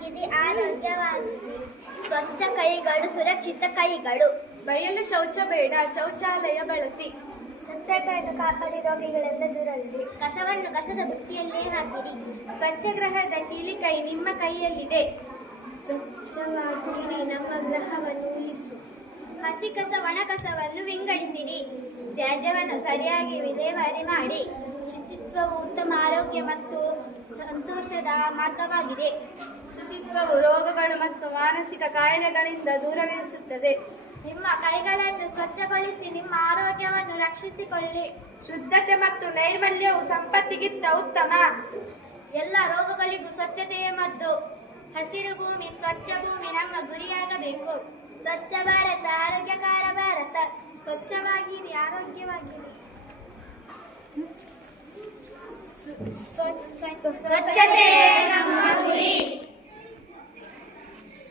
ಸ್ವಚ್ಛವಾಗಿದೆ, ಆರೋಗ್ಯವಾಗಿದೆ. ಸ್ವಚ್ಛ ಕೈಗಳು ಸುರಕ್ಷಿತ ಕೈಗಳು. ಬಯಲು ಶೌಚ ಬೇಡ, ಶೌಚಾಲಯ ಬಳಸಿ. ಸ್ವಚ್ಛತೆಯನ್ನು ಕಾಪಾಡಿ ರೋಗಿಗಳಿಂದ ದೂರವಿದೆ. ಕಸವನ್ನು ಕಸದ ಬುಟ್ಟಿಯಲ್ಲೇ ಹಾಕಿರಿ. ಸ್ವಚ್ಛಗ್ರಹದ ಕೀಲಿಕೈ ನಿಮ್ಮ ಕೈಯಲ್ಲಿದೆ. ಸ್ವಚ್ಛವಾಗಿರಿ, ನಮ್ಮ ಗ್ರಹವನ್ನು ಉಳಿಸು. ಹಸಿ ಕಸ ಒಣ ಕಸವನ್ನು ವಿಂಗಡಿಸಿರಿ. ತ್ಯಾಜ್ಯವನ್ನು ಸರಿಯಾಗಿ ವಿಲೇವಾರಿ ಮಾಡಿ. ಶುಚಿತ್ವವು ಉತ್ತಮ ಆರೋಗ್ಯ ಮತ್ತು ಸಂತೋಷದ ಮಾರ್ಗವಾಗಿದೆ. ಶುಚಿತ್ವವು ರೋಗಗಳು ಮತ್ತು ಮಾನಸಿಕ ಕಾಯಿಲೆಗಳಿಂದ ದೂರವಿರಿಸುತ್ತದೆ. ನಿಮ್ಮ ಕೈಗಳನ್ನು ಸ್ವಚ್ಛಗೊಳಿಸಿ ನಿಮ್ಮ ಆರೋಗ್ಯವನ್ನು ರಕ್ಷಿಸಿಕೊಳ್ಳಿ. ಶುದ್ಧತೆ ಮತ್ತು ನೈರ್ಮಲ್ಯವು ಸಂಪತ್ತಿಗಿಂತ ಉತ್ತಮ. ಎಲ್ಲ ರೋಗಗಳಿಗೂ ಸ್ವಚ್ಛತೆಯೇ ಮದ್ದು. ಹಸಿರು ಭೂಮಿ, ಸ್ವಚ್ಛ ಭೂಮಿ ನಮ್ಮ ಗುರಿಯಾಗಬೇಕು. ಸ್ವಚ್ಛ ಭಾರತ, ಆರೋಗ್ಯಕರ ಭಾರತ. ಸ್ವಚ್ಛವಾಗಿರಿ, ಆರೋಗ್ಯವಾಗಿರಿ. ಸ್ವಚ್ಛತೆ ನಮ್ಮ